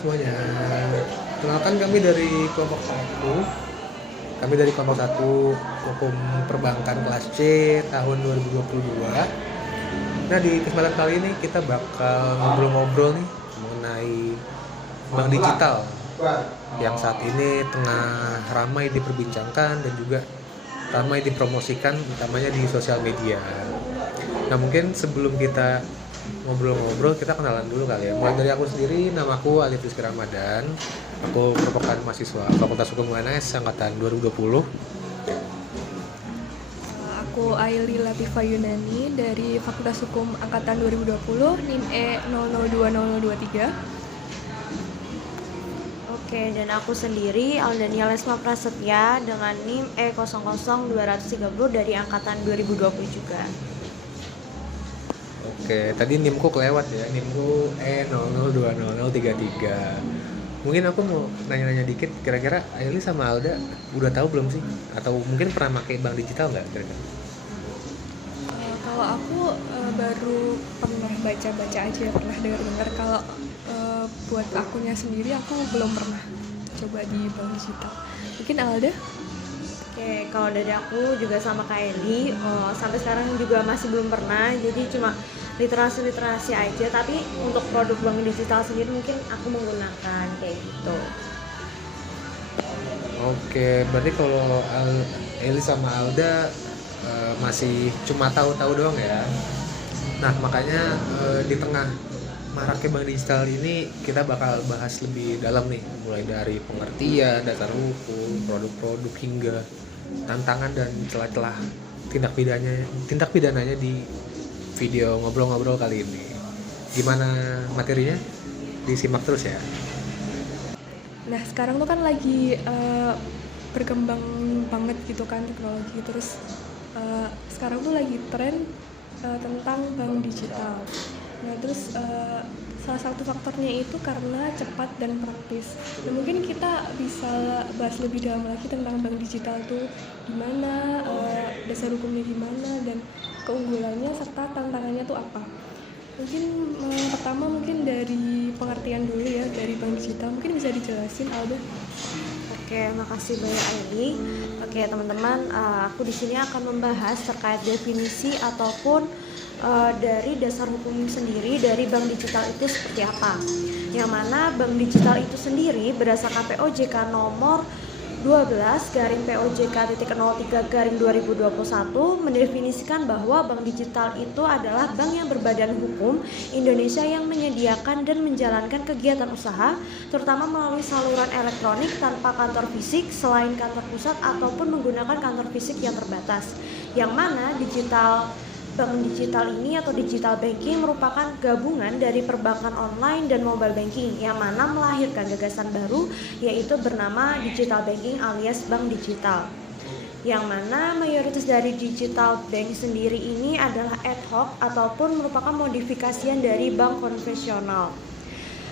semuanya. Kenalkan kami dari kelompok 1. Kami dari kelompok 1 Hukum Perbankan kelas C tahun 2022. Nah, di kesempatan kali ini kita bakal ngobrol-ngobrol nih mengenai bank digital yang saat ini tengah ramai diperbincangkan dan juga ramai dipromosikan utamanya di sosial media. Nah, mungkin sebelum kita ngobrol-ngobrol, kita kenalan dulu kali ya. Mulai dari aku sendiri, namaku Alif Rizky Ramadan. Aku merupakan mahasiswa Fakultas Hukum UNS angkatan 2020. Aku Aili Latifa Yunani dari Fakultas Hukum Angkatan 2020, NIM E002023. Oke, dan aku sendiri Aldania Lesma Prasetya dengan NIM E00230 dari Angkatan 2020 juga. Oke, tadi NIM-ku kelewat ya. NIM-ku E002033. Mungkin aku mau nanya-nanya dikit, kira-kira Aili sama Alda udah tahu belum sih? Atau mungkin pernah pakai bank digital nggak kira-kira? Kalau aku baru pernah baca-baca aja, pernah dengar-dengar. Kalau buat akunnya sendiri aku belum pernah coba di bank digital. Mungkin Alda? Oke, kalau dari aku juga sama kayak Eli, sampai sekarang juga masih belum pernah, jadi cuma literasi aja. Tapi untuk produk bank digital sendiri mungkin aku menggunakan kayak gitu. Oke, berarti kalau Eli sama Alda masih cuma tahu-tahu doang ya. Nah, makanya di tengah maraknya bank digital ini kita bakal bahas lebih dalam nih, mulai dari pengertian, dasar hukum, produk-produk hingga tantangan dan celah-celah tindak pidananya di video ngobrol-ngobrol kali ini. Gimana materinya? Disimak terus ya. Nah, sekarang tuh kan lagi berkembang banget gitu kan teknologi. Terus sekarang tuh lagi tren tentang bank digital. Nah, terus salah satu faktornya itu karena cepat dan praktis. Nah, mungkin kita bisa bahas lebih dalam lagi tentang bank digital tuh gimana, dasar hukumnya gimana, dan keunggulannya serta tantangannya tuh apa. Mungkin pertama mungkin dari pengertian dulu ya dari bank digital. Mungkin bisa dijelasin, Alda? Oke, makasih banyak Eli. Oke, teman-teman, aku di sini akan membahas terkait definisi ataupun dari dasar hukum sendiri dari bank digital itu seperti apa. Yang mana bank digital itu sendiri berdasarkan POJK nomor 12/POJK.03/2021 mendefinisikan bahwa bank digital itu adalah bank yang berbadan hukum Indonesia yang menyediakan dan menjalankan kegiatan usaha terutama melalui saluran elektronik tanpa kantor fisik selain kantor pusat ataupun menggunakan kantor fisik yang terbatas. Yang mana bank digital ini atau digital banking merupakan gabungan dari perbankan online dan mobile banking yang mana melahirkan gagasan baru yaitu bernama digital banking alias bank digital. Yang mana mayoritas dari digital bank sendiri ini adalah ad hoc ataupun merupakan modifikasian dari bank konvensional.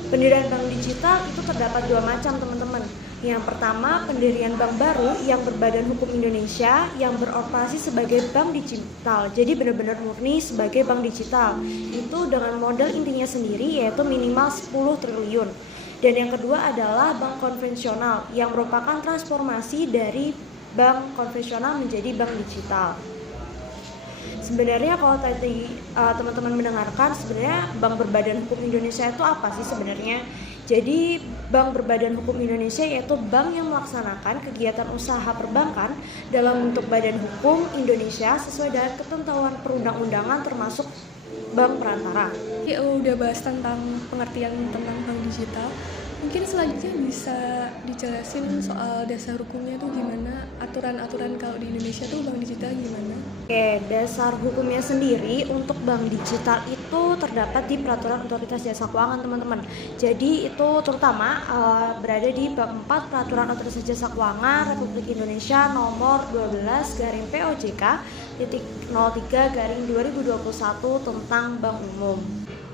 Pendirian bank digital itu terdapat dua macam, teman-teman. Yang pertama, pendirian bank baru yang berbadan hukum Indonesia yang beroperasi sebagai bank digital. Jadi benar-benar murni sebagai bank digital. Itu dengan modal intinya sendiri yaitu minimal 10 triliun. Dan yang kedua adalah bank konvensional yang merupakan transformasi dari bank konvensional menjadi bank digital. Sebenarnya kalau tadi teman-teman mendengarkan, sebenarnya bank berbadan hukum Indonesia itu apa sih sebenarnya? Jadi bank berbadan hukum Indonesia yaitu bank yang melaksanakan kegiatan usaha perbankan dalam bentuk badan hukum Indonesia sesuai dengan ketentuan perundang-undangan termasuk bank perantara. Udah bahas tentang pengertian tentang bank digital. Mungkin selanjutnya bisa dijelasin soal dasar hukumnya tuh gimana, aturan-aturan kalau di Indonesia tuh bank digital gimana? Oke, dasar hukumnya sendiri untuk bank digital itu terdapat di Peraturan Otoritas Jasa Keuangan, teman-teman. Jadi itu terutama berada di bab 4 Peraturan Otoritas Jasa Keuangan Republik Indonesia nomor 12/POJK.03/2021 tentang bank umum.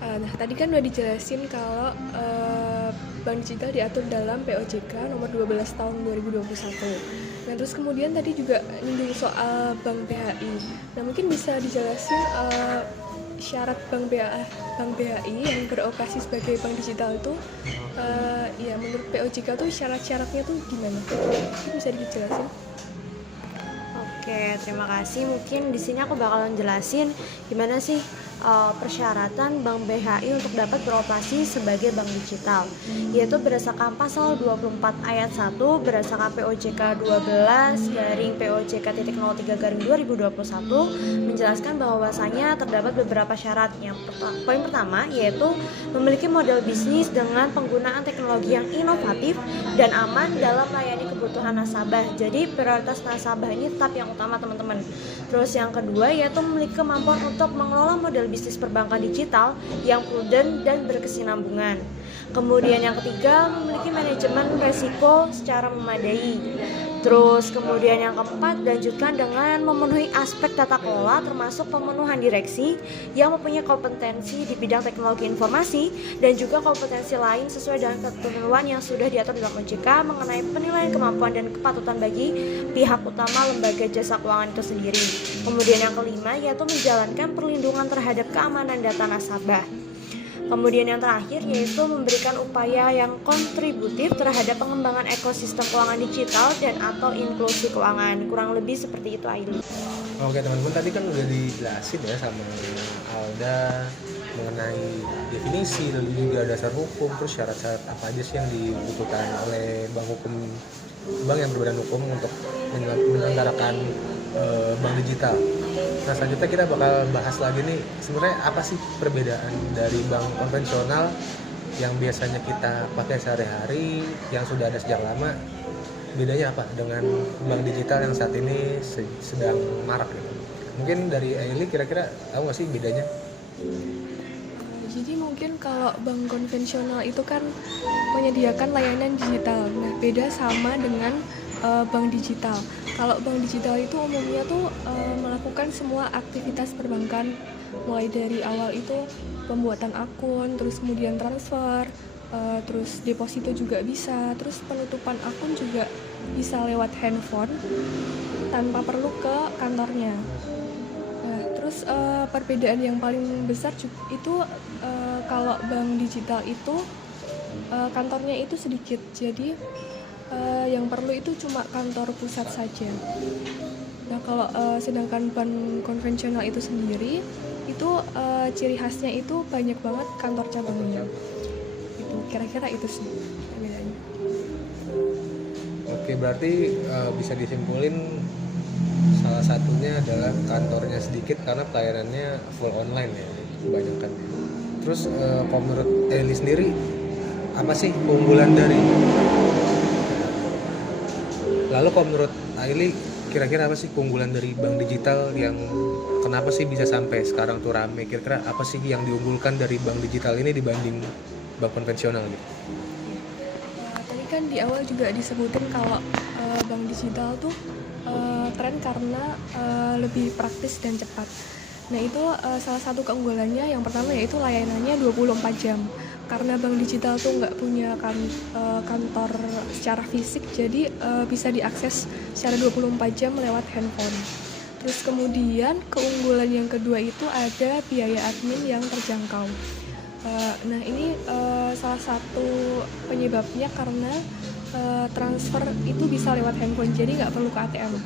Nah, tadi kan udah dijelasin kalau bank digital diatur dalam POJK nomor 12 tahun 2021. Nah, terus kemudian tadi juga nyinggung soal bank BHI. Nah, mungkin bisa dijelasin syarat Bank BHI yang beroperasi sebagai bank digital itu, ya menurut POJK tuh syarat-syaratnya tuh gimana? Bisa dijelasin? Oke, terima kasih. Mungkin di sini aku bakalan jelasin gimana sih persyaratan Bank BHI untuk dapat beroperasi sebagai bank digital, yaitu berdasarkan pasal 24 ayat 1 berdasarkan POJK 12 garing POJK 03 garing 2021 menjelaskan bahwasanya terdapat beberapa syarat. Poin pertama yaitu memiliki model bisnis dengan penggunaan teknologi yang inovatif dan aman dalam melayani kebutuhan nasabah. Jadi prioritas nasabah ini tetap yang utama, teman-teman. Terus yang kedua yaitu memiliki kemampuan untuk mengelola model bisnis perbankan digital yang prudent dan berkesinambungan. Kemudian yang ketiga, memiliki manajemen resiko secara memadai. Terus kemudian yang keempat, dilanjutkan dengan memenuhi aspek tata kelola termasuk pemenuhan direksi yang mempunyai kompetensi di bidang teknologi informasi dan juga kompetensi lain sesuai dengan ketentuan yang sudah diatur dalam OJK mengenai penilaian kemampuan dan kepatutan bagi pihak utama lembaga jasa keuangan itu sendiri. Kemudian yang kelima yaitu menjalankan perlindungan terhadap keamanan data nasabah. Kemudian yang terakhir yaitu memberikan upaya yang kontributif terhadap pengembangan ekosistem keuangan digital dan atau inklusi keuangan. Kurang lebih seperti itu, Aili. Oke teman-teman, tadi kan udah dijelasin ya sama Alda mengenai definisi, lalu juga dasar hukum, terus syarat-syarat apa aja sih yang dibutuhkan oleh bank yang berbadan hukum untuk menyelenggarakan bank digital. Nah selanjutnya kita bakal bahas lagi nih, sebenarnya apa sih perbedaan dari bank konvensional yang biasanya kita pakai sehari-hari, yang sudah ada sejak lama, bedanya apa dengan bank digital yang saat ini sedang marak gitu. Mungkin dari Aili kira-kira tahu nggak sih bedanya? Jadi mungkin kalau bank konvensional itu kan menyediakan layanan digital. Nah, beda sama dengan bank digital. Kalau bank digital itu umumnya tuh melakukan semua aktivitas perbankan, mulai dari awal itu pembuatan akun, terus kemudian transfer, terus deposito juga bisa, terus penutupan akun juga bisa lewat handphone tanpa perlu ke kantornya. Nah, terus perbedaan yang paling besar itu kalau bank digital itu kantornya itu sedikit, jadi yang perlu itu cuma kantor pusat saja. Nah, kalau sedangkan bank konvensional itu sendiri itu ciri khasnya itu banyak banget kantor cabangnya. Itu kira-kira itu sih bedanya. Oke, berarti bisa disimpulin salah satunya adalah kantornya sedikit karena pelayanannya full online ya, kebanyakan. Terus kalau menurut Eli sendiri apa sih keunggulan dari? Lalu kalau menurut Aili kira-kira apa sih keunggulan dari bank digital yang kenapa sih bisa sampai sekarang tuh rame? Kira-kira apa sih yang diunggulkan dari bank digital ini dibanding bank konvensional gitu? Tadi kan di awal juga disebutin kalau bank digital tuh tren karena lebih praktis dan cepat. Nah itu salah satu keunggulannya yang pertama yaitu layanannya 24 jam. Karena bank digital tuh nggak punya kantor secara fisik, jadi bisa diakses secara 24 jam lewat handphone. Terus kemudian keunggulan yang kedua itu ada biaya admin yang terjangkau. Nah ini salah satu penyebabnya karena transfer itu bisa lewat handphone, jadi nggak perlu ke ATM.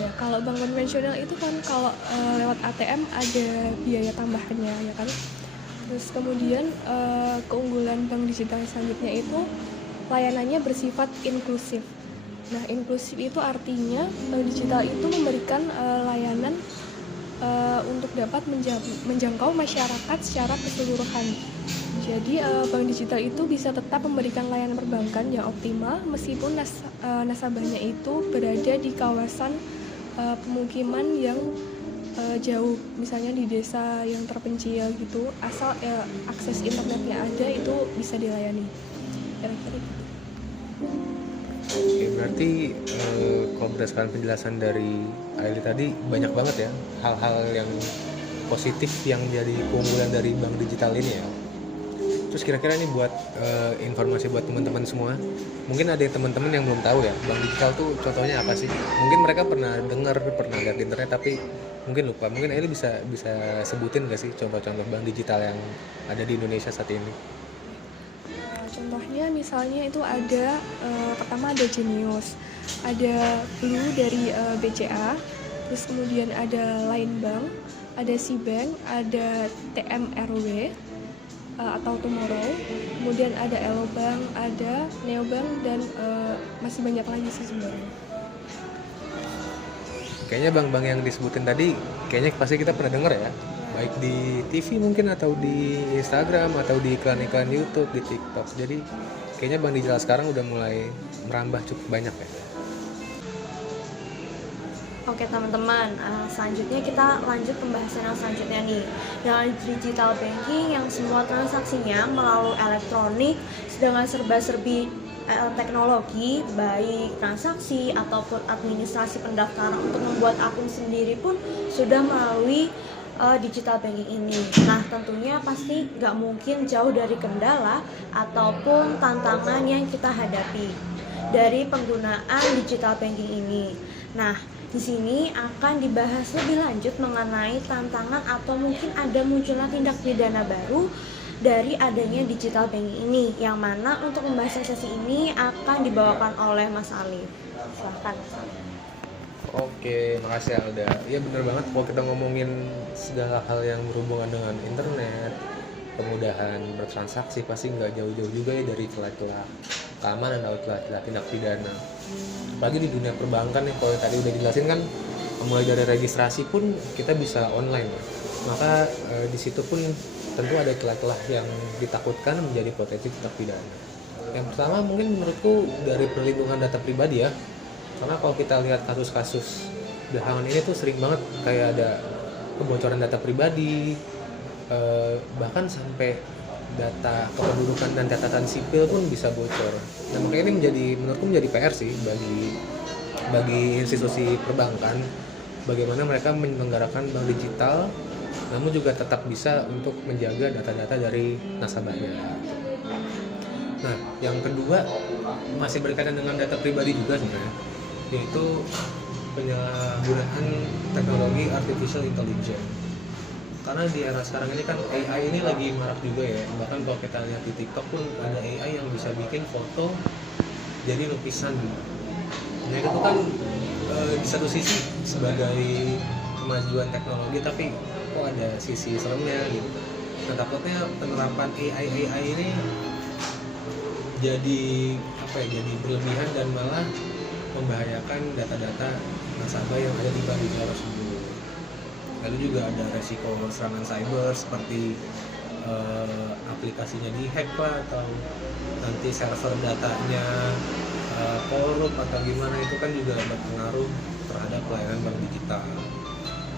Ya, kalau bank konvensional itu kan kalau lewat ATM ada biaya tambahannya, ya kan. Terus kemudian keunggulan bank digital selanjutnya itu layanannya bersifat inklusif. Nah, inklusif itu artinya bank digital itu memberikan layanan untuk dapat menjangkau masyarakat secara keseluruhan. Jadi bank digital itu bisa tetap memberikan layanan perbankan yang optimal meskipun nasabahnya itu berada di kawasan pemukiman yang jauh, misalnya di desa yang terpencil gitu, asal akses internetnya ada itu bisa dilayani. Kira-kira gitu. Oke, berarti kalau berdasarkan penjelasan dari Aili tadi banyak banget ya hal-hal yang positif yang jadi keunggulan dari bank digital ini ya. Terus kira-kira ini buat informasi buat teman-teman semua, mungkin ada teman-teman yang belum tahu ya bank digital tuh contohnya apa sih. Mungkin mereka pernah dengar, pernah lihat di internet, tapi mungkin lupa. Mungkin Aili bisa sebutin nggak sih contoh-contoh bank digital yang ada di Indonesia saat ini? Contohnya misalnya itu ada pertama ada Genius, ada Blue dari BCA, terus kemudian ada Line Bank, ada Cbank, ada TMRW atau Tomorrow, kemudian ada Elo Bank, ada Neobank, dan masih banyak lagi sih sebenarnya. Kayaknya bank-bank yang disebutin tadi kayaknya pasti kita pernah dengar ya, baik di TV mungkin atau di Instagram atau di iklan-iklan YouTube, di TikTok. Jadi kayaknya bank digital sekarang udah mulai merambah cukup banyak ya. Oke teman-teman, selanjutnya kita lanjut pembahasan yang selanjutnya nih. Dengan digital banking yang semua transaksinya melalui elektronik, sedangkan serba-serbi teknologi, baik transaksi ataupun administrasi pendaftaran untuk membuat akun sendiri pun sudah melalui digital banking ini. Nah tentunya pasti nggak mungkin jauh dari kendala ataupun tantangan yang kita hadapi dari penggunaan digital banking ini. Nah di sini akan dibahas lebih lanjut mengenai tantangan atau mungkin ada munculnya tindak pidana baru dari adanya digital banking ini, yang mana untuk membahas sesi ini akan dibawakan oleh Mas Alif. Silahkan Mas Alif. Oke, makasih Alda. Iya bener banget, kalau kita ngomongin segala hal yang berhubungan dengan internet, kemudahan bertransaksi, pasti nggak jauh-jauh juga ya dari celah-celah keamanan atau celah-celah tindak pidana. Apalagi di dunia perbankan nih, kalau tadi udah dijelasin kan, mulai dari registrasi pun kita bisa online ya. Maka di situ pun tentu ada celah-celah yang ditakutkan menjadi potensi tindak pidana. Yang pertama mungkin menurutku dari perlindungan data pribadi ya. Karena kalau kita lihat kasus-kasus belakangan ini tuh sering banget kayak ada kebocoran data pribadi, bahkan sampai data kependudukan dan catatan sipil pun bisa bocor. Nah makanya ini menurutku menjadi PR sih bagi institusi perbankan, bagaimana mereka menyelenggarakan bank digital namun juga tetap bisa untuk menjaga data-data dari nasabahnya. Nah, yang kedua masih berkaitan dengan data pribadi juga sebenarnya, yaitu penyalahgunaan teknologi artificial intelligence. Karena di era sekarang ini kan AI ini lagi marak juga ya. Bahkan kalau kita lihat di TikTok pun ada AI yang bisa bikin foto jadi lukisan. Nah itu kan di satu sisi sebagai kemajuan teknologi, tapi kok ada sisi seremnya gitu. Nah takutnya penerapan AI ini jadi jadi berlebihan dan malah membahayakan data-data nasabah yang ada di bank digital tersebut. Lalu juga ada resiko serangan cyber seperti aplikasinya dihack lah, atau nanti server datanya korup atau gimana, itu kan juga berpengaruh terhadap pelayanan bank digital.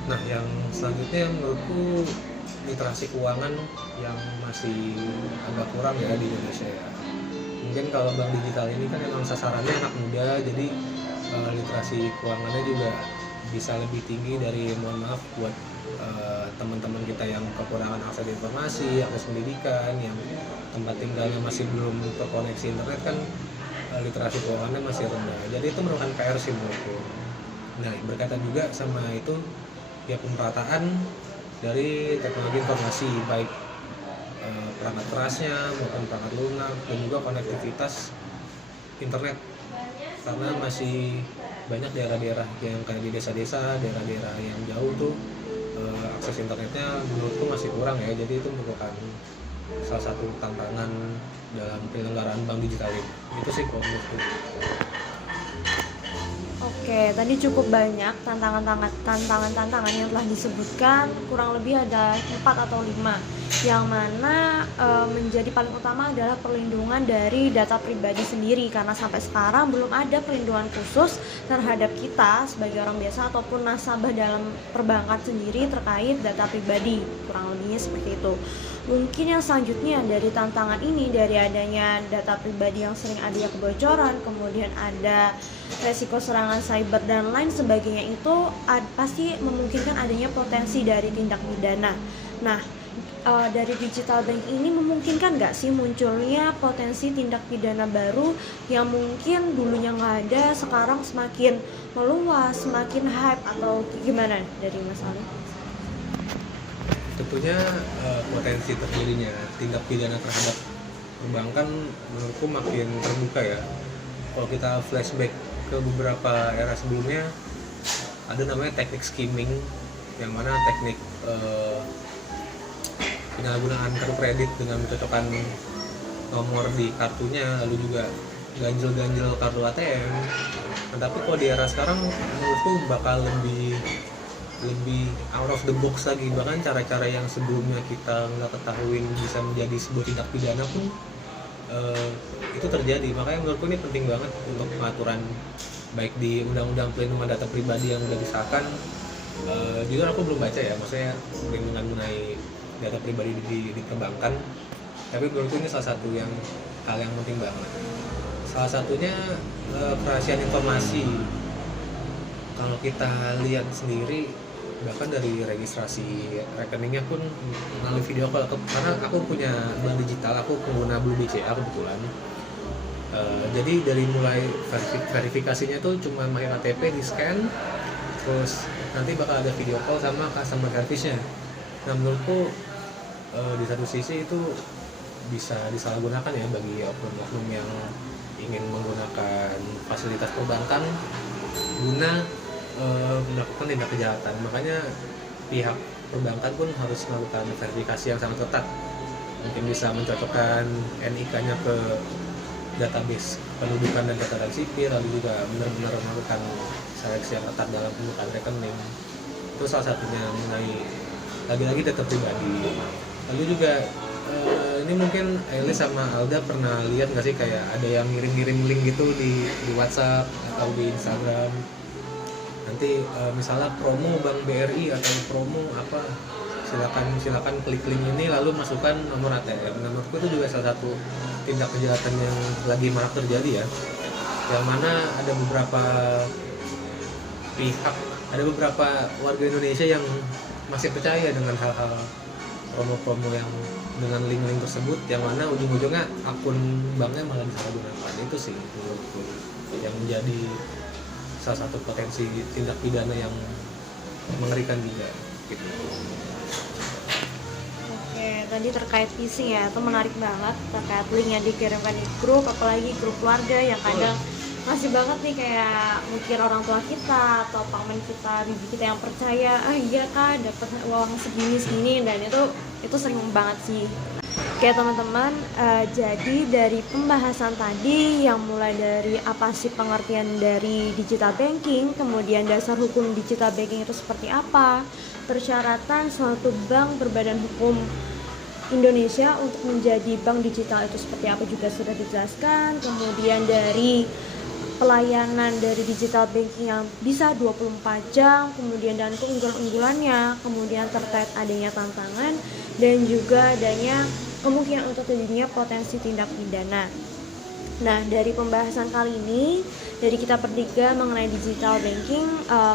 Nah yang selanjutnya yang menurutku literasi keuangan yang masih agak kurang ya di Indonesia ya. Mungkin kalau bank digital ini kan emang sasarannya anak muda, jadi literasi keuangannya juga bisa lebih tinggi dari, mohon maaf buat teman-teman kita yang kekurangan akses informasi, akses pendidikan, yang tempat tinggalnya masih belum terkoneksi internet kan literasi keuangannya masih rendah. Jadi itu merupakan PR sih menurutku. Nah berkaitan juga sama itu ya, pemerataan dari teknologi informasi, baik perangkat kerasnya maupun perangkat lunak, dan juga konektivitas internet, karena masih banyak daerah-daerah yang kayak di desa-desa, daerah-daerah yang jauh tuh akses internetnya menurutku masih kurang ya. Jadi itu merupakan salah satu tantangan dalam penyelenggaraan bank digital ini. Itu sih kalau menurutku. Oke, tadi cukup banyak tantangan yang telah disebutkan, kurang lebih ada 4 atau 5, yang mana menjadi paling utama adalah perlindungan dari data pribadi sendiri, karena sampai sekarang belum ada perlindungan khusus terhadap kita sebagai orang biasa ataupun nasabah dalam perbankan sendiri terkait data pribadi, kurang lebihnya seperti itu. Mungkin yang selanjutnya dari tantangan ini, dari adanya data pribadi yang sering adanya kebocoran, kemudian ada resiko serangan cyber dan lain sebagainya, itu pasti memungkinkan adanya potensi dari tindak pidana. Nah, dari digital bank ini memungkinkan nggak sih munculnya potensi tindak pidana baru yang mungkin dulunya nggak ada, sekarang semakin meluas, semakin hype, atau gimana dari Mas Ali? Tentunya potensi terjadinya tindak pidana terhadap perbankan menurutku makin terbuka ya. Kalau kita flashback ke beberapa era sebelumnya, ada namanya teknik skimming, yang mana teknik penyalahgunaan kartu kredit dengan mencocokkan nomor di kartunya, lalu juga ganjel-ganjel kartu ATM. Tapi kalau di era sekarang menurutku bakal lebih out of the box lagi, bahkan cara-cara yang sebelumnya kita nggak ketahui bisa menjadi sebuah tindak pidana pun itu terjadi. Makanya menurutku ini penting banget untuk pengaturan baik di Undang-Undang Pelindungan Data Pribadi yang udah disahkan. Jujur aku belum baca ya, maksudnya perlindungan mengenai data pribadi di perbankan, tapi menurutku ini salah satu hal yang penting banget. Salah satunya kerahasiaan informasi. Kalau kita lihat sendiri, bahkan dari registrasi rekeningnya pun melalui video call, karena aku punya bank digital, aku pengguna Blue BCA kebetulan. Jadi dari mulai verifikasinya tuh cuma pakai KTP di scan, terus nanti bakal ada video call sama customer service-nya. Nah menurutku di satu sisi itu bisa disalahgunakan ya bagi oknum-oknum yang ingin menggunakan fasilitas perbankan guna melakukan tindak kejahatan. Makanya pihak perbankan pun harus melakukan verifikasi yang sangat ketat. Mungkin bisa mencocokkan NIK-nya ke database pendudukan dan catatan sipil, lalu juga benar-benar melakukan seleksi yang ketat dalam pembukaan rekening. Itu salah satunya mengenai lagi-lagi data pribadi. Lalu juga ini mungkin Elis sama Alda pernah lihat nggak sih kayak ada yang ngirim-ngirim link gitu di WhatsApp atau di Instagram. Nanti misalnya promo Bank BRI atau promo apa, silakan klik link ini lalu masukkan nomor ATM. Nah, menurutku itu juga salah satu tindak kejahatan yang lagi marak terjadi ya. Yang mana ada beberapa warga Indonesia yang masih percaya dengan hal-hal promo-promo yang dengan link-link tersebut, yang mana ujung-ujungnya akun banknya malah disalahgunakan. Itu sih menurutku yang menjadi salah satu potensi tindak pidana yang mengerikan juga gitu. Oke, tadi terkait phishing ya, itu menarik banget terkait link yang dikirimkan di grup, apalagi grup keluarga yang kadang masih banget nih kayak mungkin orang tua kita atau paman kita, bibi kita yang percaya, iya kak dapat uang segini, dan itu sering banget sih. Oke teman-teman, jadi dari pembahasan tadi yang mulai dari apa sih pengertian dari digital banking, kemudian dasar hukum digital banking itu seperti apa, persyaratan suatu bank berbadan hukum Indonesia untuk menjadi bank digital itu seperti apa juga sudah dijelaskan, kemudian dari pelayanan dari digital banking yang bisa 24 jam, kemudian dan keunggulan-unggulannya, kemudian terkait adanya tantangan dan juga adanya kemungkinan untuk terjadinya potensi tindak pidana. Nah, dari pembahasan kali ini dari kita bertiga mengenai digital banking,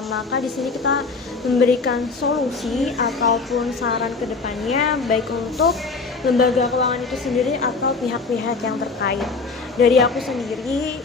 maka di sini kita memberikan solusi ataupun saran ke depannya baik untuk lembaga keuangan itu sendiri atau pihak-pihak yang terkait. Dari aku sendiri,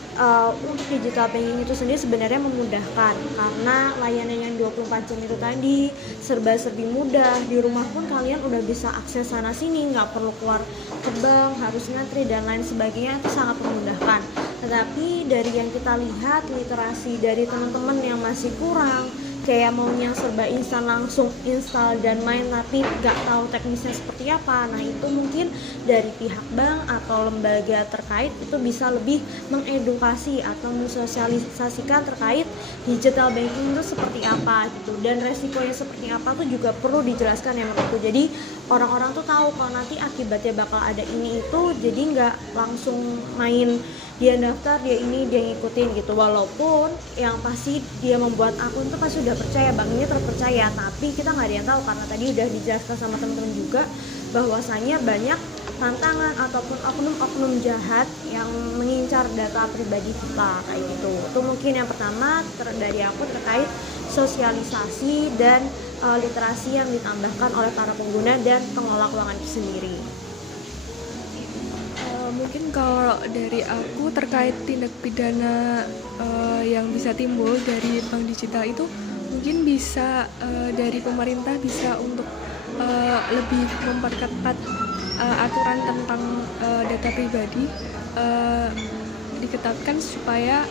untuk digital banking itu sendiri sebenarnya memudahkan karena layanan yang 24 jam itu tadi serba-serbi mudah. Di rumah pun kalian udah bisa akses sana sini, nggak perlu keluar ke bank, harus ngantri dan lain sebagainya, itu sangat memudahkan. Tetapi dari yang kita lihat, literasi dari teman-teman yang masih kurang, kayak maunya serba instan, langsung install dan main tapi nggak tahu teknisnya seperti apa. Nah itu mungkin dari pihak bank atau lembaga terkait itu bisa lebih mengedukasi atau mensosialisasikan terkait digital banking itu seperti apa gitu, dan resikonya seperti apa tuh juga perlu dijelaskan ya menurutku. Jadi orang-orang tuh tahu kalau nanti akibatnya bakal ada ini itu, jadi nggak langsung main dia daftar, dia ini, dia ngikutin gitu. Walaupun yang pasti dia membuat akun itu pasti udah percaya, bank ini terpercaya, tapi kita nggak ada yang tahu karena tadi udah dijelaskan sama teman-teman juga bahwasanya banyak tantangan ataupun oknum-oknum jahat yang mengincar data pribadi kita kayak gitu. Itu mungkin yang pertama dari aku terkait sosialisasi dan literasi yang ditambahkan oleh para pengguna dan pengelola keuangan itu sendiri. Mungkin kalau dari aku terkait tindak pidana yang bisa timbul dari bank digital itu mungkin bisa dari pemerintah bisa untuk lebih memperketat aturan tentang data pribadi, diketatkan supaya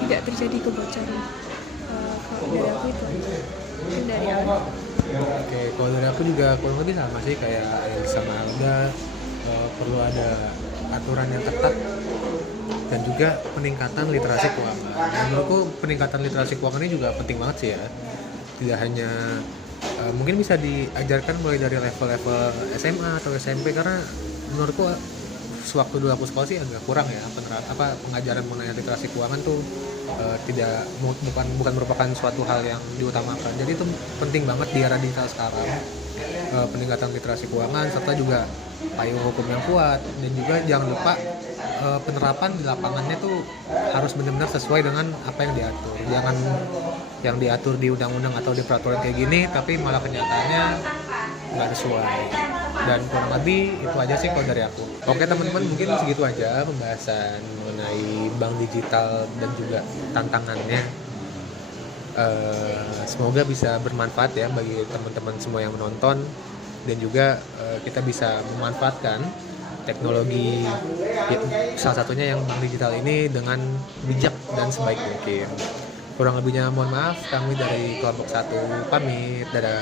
tidak terjadi kebocoran. Kalau dari aku itu aja. Mungkin dari aku. Oke, kalau dari aku juga kurang lebih sama sih kayak sama Alda, perlu ada aturan yang ketat dan juga peningkatan literasi keuangan. Dan menurutku peningkatan literasi keuangan ini juga penting banget sih ya. Tidak hanya mungkin bisa diajarkan mulai dari level-level SMA atau SMP, karena menurutku sewaktu dulu aku sekolah sih agak kurang ya pengajaran mengenai literasi keuangan tuh bukan merupakan suatu hal yang diutamakan. Jadi itu penting banget di era digital sekarang, peningkatan literasi keuangan serta juga payung hukum yang kuat, dan juga jangan lupa penerapan di lapangannya tuh harus benar-benar sesuai dengan apa yang diatur. Jangan yang diatur di undang-undang atau di peraturan kayak gini tapi malah kenyataannya nggak sesuai. Dan kurang lebih itu aja sih kalau dari aku. Oke teman-teman, mungkin segitu aja pembahasan mengenai bank digital dan juga tantangannya. Semoga bisa bermanfaat ya bagi teman-teman semua yang menonton, dan juga kita bisa memanfaatkan teknologi salah satunya yang bank digital ini dengan bijak dan sebaik mungkin. Kurang lebihnya mohon maaf, kami dari kelompok 1 pamit. Dadah.